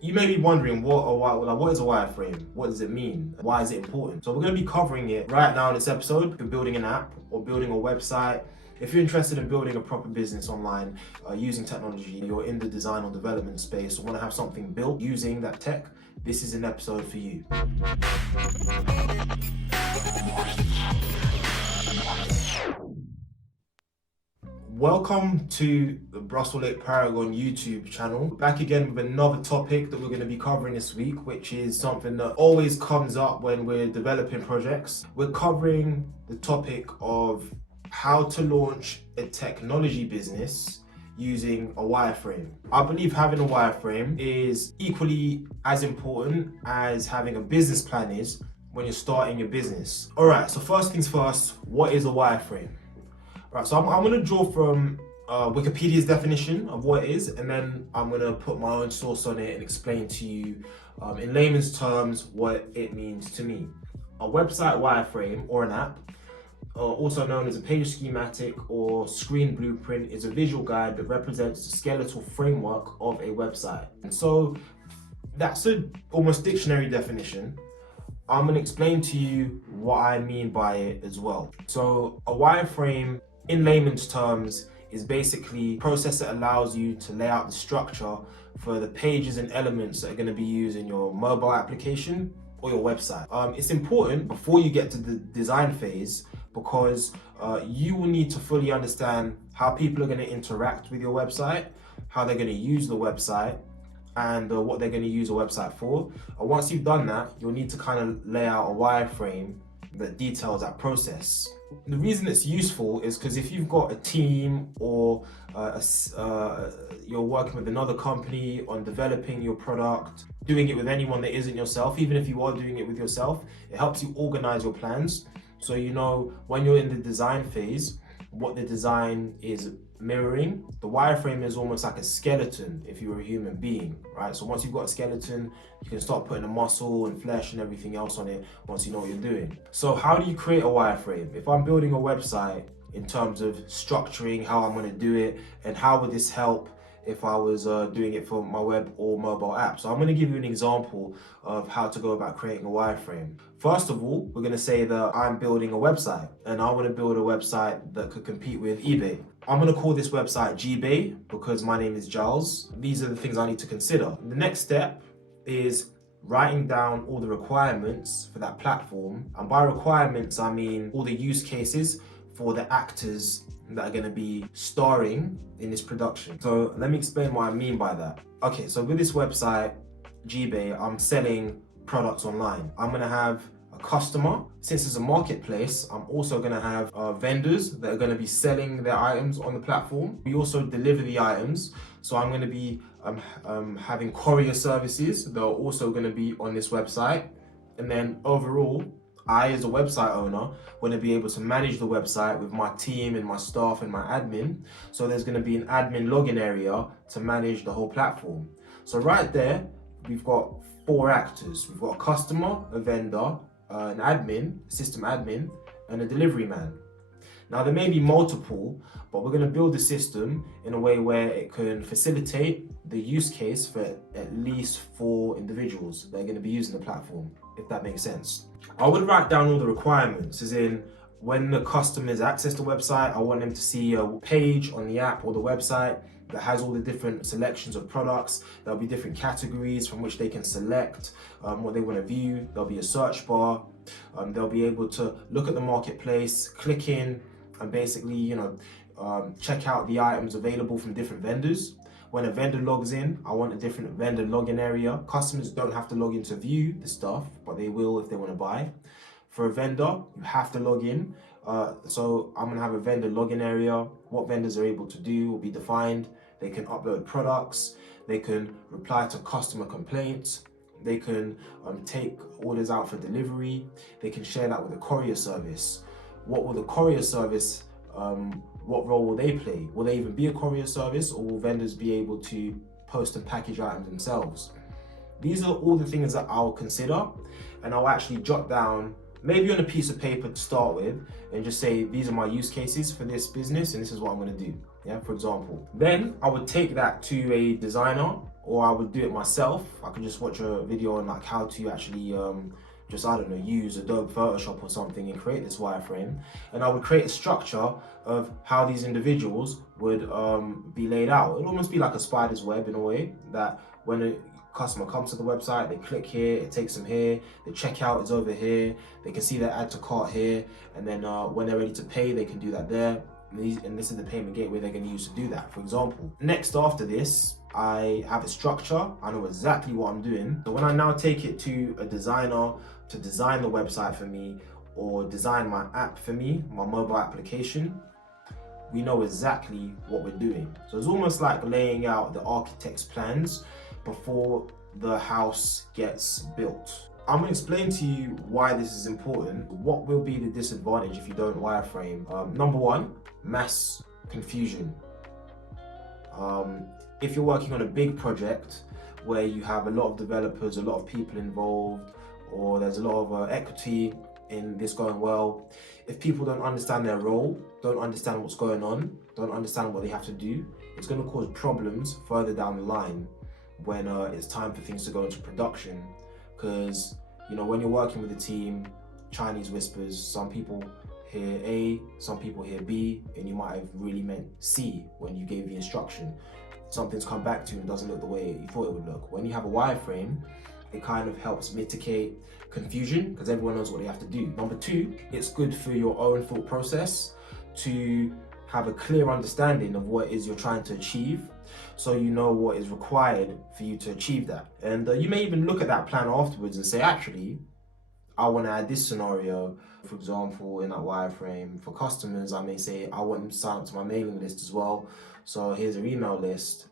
You may be wondering what is a wireframe? What does it mean? Why is it important? So we're going to be covering it right now in this episode. If you're building an app or building a website, if you're interested in building a proper business online using technology, you're in the design or development space or want to have something built using that tech, this is an episode for you. Welcome to the Brussels Lake Paragon YouTube channel. Back again with another topic that we're going to be covering this week, which is something that always comes up when we're developing projects. We're covering the topic of how to launch a technology business using a wireframe. I believe having a wireframe is equally as important as having a business plan is when you're starting your business. All right, so first things first, what is a wireframe? Right, so I'm going to draw from Wikipedia's definition of what it is, and then I'm going to put my own source on it and explain to you in layman's terms what it means to me. A website wireframe or an app, also known as a page schematic or screen blueprint, is a visual guide that represents the skeletal framework of a website. And so that's an almost dictionary definition. I'm going to explain to you what I mean by it as well. So a wireframe, in layman's terms, is basically a process that allows you to lay out the structure for the pages and elements that are going to be used in your mobile application or your website. It's important before you get to the design phase because you will need to fully understand how people are going to interact with your website, how they're going to use the website, and what they're going to use a website for. Once you've done that, you'll need to kind of lay out a wireframe that details that process. The reason it's useful is because if you've got a team or you're working with another company on developing your product, doing it with anyone that isn't yourself, even if you are doing it with yourself, it helps you organize your plans. So you know when you're in the design phase, what the design is mirroring. The wireframe is almost like a skeleton if you're a human being, right? So once you've got a skeleton, you can start putting the muscle and flesh and everything else on it once you know what you're doing. So how do you create a wireframe? If I'm building a website in terms of structuring how I'm going to do it, and how would this help if I was doing it for my web or mobile app? So I'm going to give you an example of how to go about creating a wireframe. First of all, we're going to say that I'm building a website and I want to build a website that could compete with eBay. I'm going to call this website GBay because my name is Giles. These are the things I need to consider. The next step is writing down all the requirements for that platform. And by requirements, I mean all the use cases for the actors that are going to be starring in this production. So let me explain what I mean by that. Okay, so with this website, GBay, I'm selling products online. I'm going to have a customer. Since it's a marketplace, I'm also going to have vendors that are going to be selling their items on the platform. We also deliver the items. So I'm going to be having courier services that are also going to be on this website. And then overall, I, as a website owner, want to be able to manage the website with my team and my staff and my admin. So there's going to be an admin login area to manage the whole platform. So right there, we've got 4 actors. We've got a customer, a vendor, an admin, a system admin, and a delivery man. Now there may be multiple, but we're going to build the system in a way where it can facilitate the use case for at least 4 individuals that are going to be using the platform, if that makes sense. I would write down all the requirements, as in when the customers access the website, I want them to see a page on the app or the website that has all the different selections of products. There'll be different categories from which they can select what they want to view. There'll be a search bar. They'll be able to look at the marketplace, click in, and basically, check out the items available from different vendors. When a vendor logs in, I want a different vendor login area. Customers don't have to log in to view the stuff, but they will if they want to buy. For a vendor, you have to log in. So I'm going to have a vendor login area. What vendors are able to do will be defined. They can upload products. They can reply to customer complaints. They can take orders out for delivery. They can share that with a courier service. What will the courier service what role will they play? Will they even be a courier service, or will vendors be able to post and package items themselves? These are all the things that I'll consider, and I'll actually jot down maybe on a piece of paper to start with and just say, these are my use cases for this business and this is what I'm going to do. Yeah, for example. Then I would take that to a designer or I would do it myself. I could just watch a video on like how to actually just, I don't know, use Adobe Photoshop or something and create this wireframe. And I would create a structure of how these individuals would be laid out. It would almost be like a spider's web in a way, that when a customer comes to the website, they click here, it takes them here, the checkout is over here, they can see their add to cart here, and then when they're ready to pay, they can do that there. And this is the payment gateway they're going to use to do that, for example. Next, after this, I have a structure. I know exactly what I'm doing. So when I now take it to a designer to design the website for me, or design my app for me, my mobile application, we know exactly what we're doing. So it's almost like laying out the architect's plans before the house gets built. I'm gonna explain to you why this is important. What will be the disadvantage if you don't wireframe? Number one, mass confusion. If you're working on a big project where you have a lot of developers, a lot of people involved, or there's a lot of equity in this going well, if people don't understand their role, don't understand what's going on, don't understand what they have to do, it's going to cause problems further down the line when it's time for things to go into production. Because, you know, when you're working with a team, Chinese whispers, some people hear A, some people hear B, and you might have really meant C when you gave the instruction. Something's come back to you and doesn't look the way you thought it would look. When you have a wireframe, it kind of helps mitigate confusion because everyone knows what they have to do. Number two, it's good for your own thought process to have a clear understanding of what it is you're trying to achieve, so you know what is required for you to achieve that. And you may even look at that plan afterwards and say, actually, I want to add this scenario. For example, in that wireframe for customers, I may say I want them to sign up to my mailing list as well. So here's an email list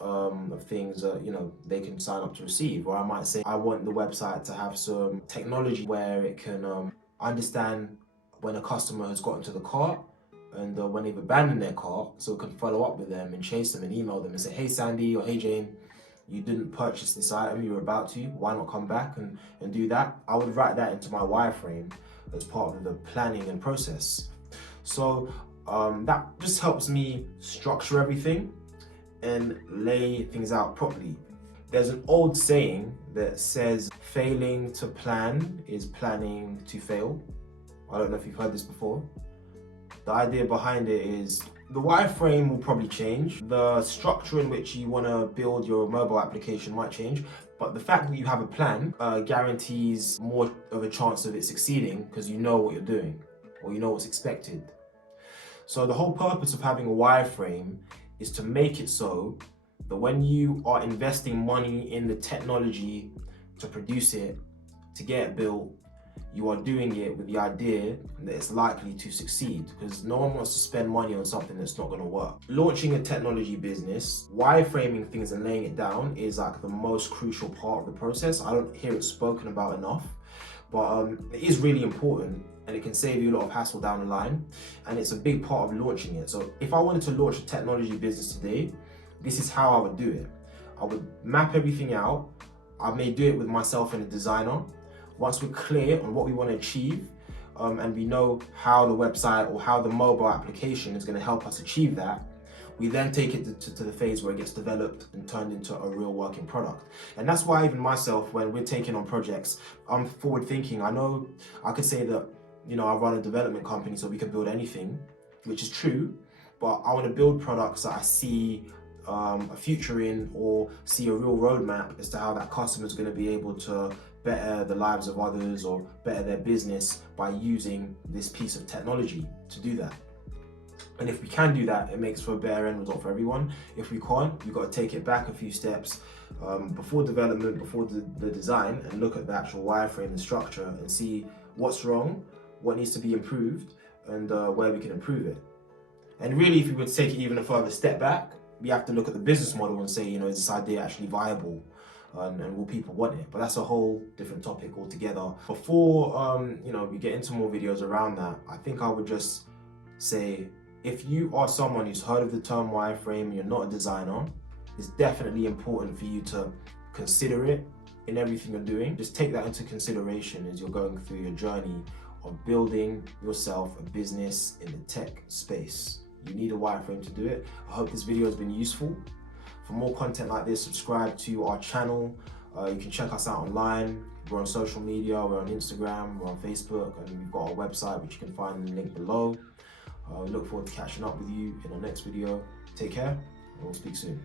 of things that, you know, they can sign up to receive. Or I might say I want the website to have some technology where it can understand when a customer has gotten to the cart and when they've abandoned their cart, so it can follow up with them and chase them and email them and say, hey Sandy or hey Jane, you didn't purchase this item, you were about to, why not come back and do that? I would write that into my wireframe as part of the planning and process. So that just helps me structure everything and lay things out properly. There's an old saying that says, failing to plan is planning to fail. I don't know if you've heard this before. The idea behind it is the wireframe will probably change. The structure in which you want to build your mobile application might change, but the fact that you have a plan guarantees more of a chance of it succeeding because you know what you're doing or you know what's expected. So the whole purpose of having a wireframe is to make it so that when you are investing money in the technology to produce it, to get it built, you are doing it with the idea that it's likely to succeed, because no one wants to spend money on something that's not going to work. Launching a technology business, wireframing things and laying it down is like the most crucial part of the process. I don't hear it spoken about enough, but it is really important and it can save you a lot of hassle down the line, and it's a big part of launching it. So if I wanted to launch a technology business today, this is how I would do it. I would map everything out. I may do it with myself and a designer. Once we're clear on what we want to achieve and we know how the website or how the mobile application is going to help us achieve that, we then take it to the phase where it gets developed and turned into a real working product. And that's why even myself, when we're taking on projects, I'm forward thinking. I know I could say that, you know, I run a development company so we can build anything, which is true, but I want to build products that I see a future in, or see a real roadmap as to how that customer is going to be able to better the lives of others or better their business by using this piece of technology to do that. And if we can do that, it makes for a better end result for everyone. If we can't, we've got to take it back a few steps before development, before the design, and look at the actual wireframe and structure and see what's wrong, what needs to be improved, and where we can improve it. And really, if we were to take it even a further step back, we have to look at the business model and say, you know, is this idea actually viable? And will people want it? But that's a whole different topic altogether. Before you know, we get into more videos around that, I think I would just say, if you are someone who's heard of the term wireframe and you're not a designer, it's definitely important for you to consider it in everything you're doing. Just take that into consideration as you're going through your journey of building yourself a business in the tech space. You need a wireframe to do it. I hope this video has been useful. For more content like this, subscribe to our channel. You can check us out online. We're on social media, we're on Instagram, we're on Facebook, and we've got our website, which you can find in the link below. We look forward to catching up with you in our next video. Take care, and we'll speak soon.